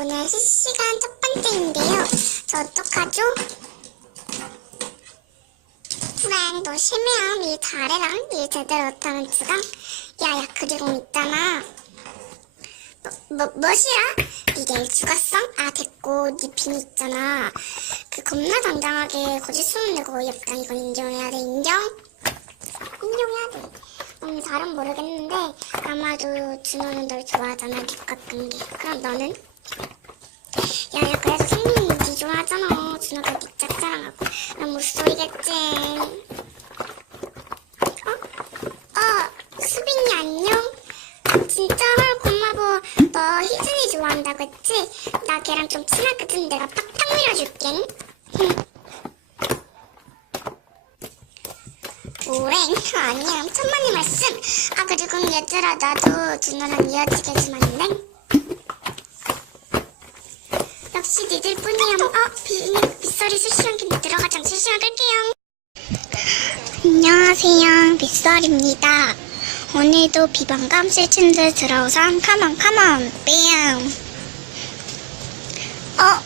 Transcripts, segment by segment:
오늘 실시간 첫 번째인데요. 저 어떡하죠? 그래, 너 쉬면 일 잘해라. 일 제대로 못하면 주강. 야야, 그리고 있잖아. 뭐시야? 니가 일 죽었어? 아, 됐고, 니 비니 있잖아. 그 겁나 당당하게 거짓 소문 내고 어이없다. 이건 인정해야 돼, 인정? 인정해야 돼. 잘은 모르겠는데 아마도 준호는 널 좋아하잖아, 립 같은 게. 그럼 너는? 야야, 그래도 생민이 니 좋아하잖아. 준호가 니 짝사랑하고. 난 못소리겠지. 수빈이 안녕? 진짜 헐 고마워. 너 희준이 좋아한다고 했지? 나 걔랑 좀 친하거든. 내가 팍팍 밀어줄게. 오랭? 아니야, 천만의 말씀. 아, 그리고 얘들아, 나도 준호랑 이어지게 해주면 안 돼? 역시 니들 뿐이야. 빗소리 실시간 김 들어가자. 실시간 끌게요. 안녕하세요, 빗소리입니다. 오늘도 비방감 실친들 들어오상 카몬 뺨.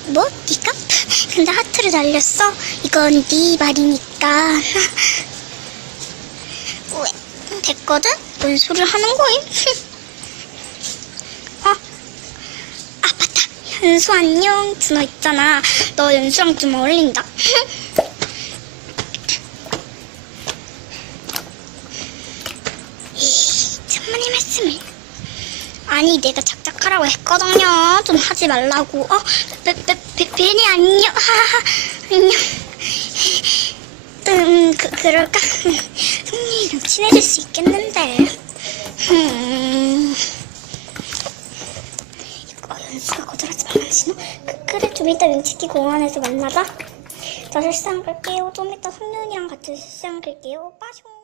뭐? 니가? 근데 하트를 날렸어? 이건 네 말이니까. 왜? 됐거든? 뭔 소리를 하는 거임? 맞다. 연수 안녕. 준호 있잖아. 너 연수랑 좀 어울린다. 천만의 말씀을. 아니, 내가 작작하라고 했거든요. 좀 하지 말라고. 베니 안녕. 안녕. 그럴까? 승리랑 친해질 수 있겠는데. 이거 연수가 거절하지 말라는 신호? 그래, 좀 이따 윙치키 공원에서 만나자. 저 실시간 끌게요. 좀 이따 성윤이랑 같이 실시간 끌게요. 빠숑.